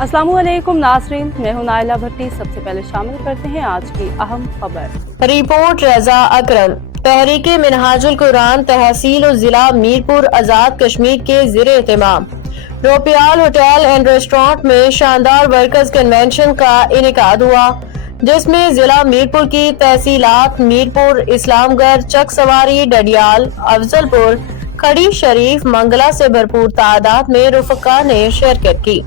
अस्सलामु अलैकुम नाज़रीन, मैं हूं नाइला भट्टी। सबसे पहले शामिल करते हैं आज की अहम खबर। रिपोर्ट रजा अकरम। तहरीक मिनहाजुल कुरान तहसील और जिला मीरपुर आजाद कश्मीर के ज़ेर एहतमाम रोपियाल होटल एंड रेस्टोरेंट में शानदार वर्कर्स कन्वेंशन का इनेकाद हुआ, जिसमें जिला मीरपुर की तहसीलात मीरपुर, इस्लामगढ़, चक सवारी, डडियाल, अफजलपुर, खड़ी शरीफ, मंगला से भरपूर तादाद में रुफ़का ने शिरकत की।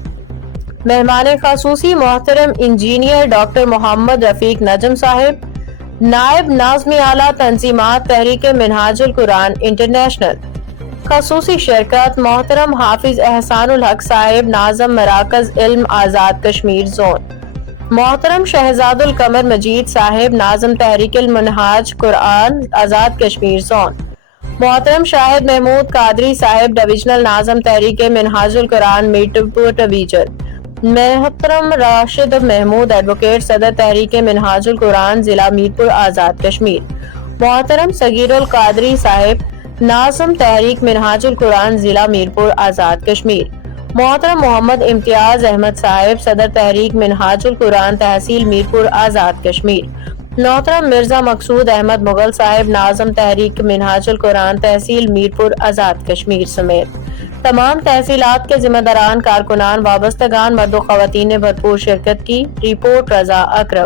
मेहमान खासूसी मोहतरम इंजीनियर डॉक्टर मोहम्मद रफीक नजम साहिब, नायब नाज़मी आला तंजीमात तहरीक मिनहाजुल कुरान इंटरनेशनल। खासूसी शिरकत मोहतरम हाफिज एहसानुल हक साहिब, नाज़म मराकज इल्म आज़ाद कश्मीर जोन, मोहतरम शहजादुल कमर मजीद साहिब, नाज़म तहरीक मिनहाज कुरान आज़ाद कश्मीर जोन, मोहतरम शाहिद महमूद कादरी साहिब, डिविजनल नाज़म तहरीक मिनहाजुल कुरान मीरपुर डिवीजन, मोहतरम राशिद महमूद एडवोकेट सदर तहरीक मिनहाजुल कुरान जिला मीरपुर आज़ाद कश्मीर, मोहतरम सगीरुल कादरी साहिब, नाज़म तहरीक मिनहाजुल कुरान जिला मीरपुर आज़ाद कश्मीर, मोहतरम मोहम्मद इम्तियाज अहमद साहिब, सदर तहरीक मिनहाजुल कुरान तहसील मीरपुर आज़ाद कश्मीर, मोहतरम मिर्जा मकसूद अहमद मुगल साहिब, नाज़म तहरीक मिनहाजुल कुरान तहसील मीरपुर आज़ाद कश्मीर समेत तमाम तहसीलात के जिम्मेदारान, कारकुनान, वाबस्तगान, मर्द व ख़वातीन ने भरपूर शिरकत की। रिपोर्ट रजा अकरम।